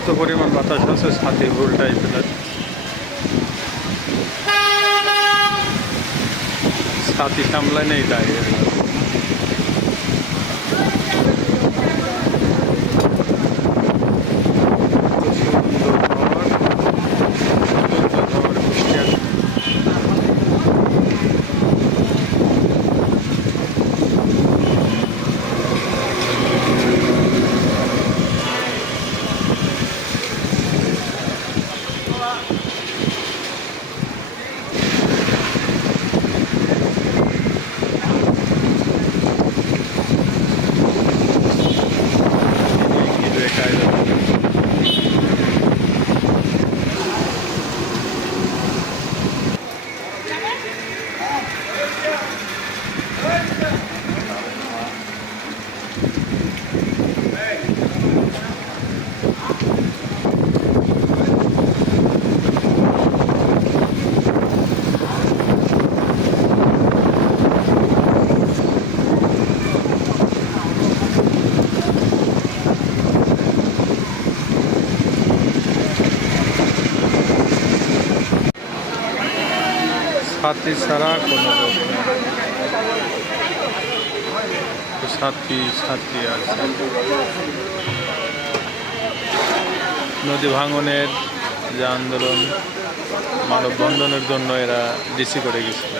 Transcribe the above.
এত পরিমাণ বাতাস আছে ছাতি উল্টাই ফেলে ছাতি সামলায় নেই দাঁড়িয়ে ছাতি ছাড়া কোনো লোক ছাতি ছাতি আর নদী ভাঙনের যে আন্দোলন মানববন্ধনের জন্য এরা ডিসি করে গেছিল।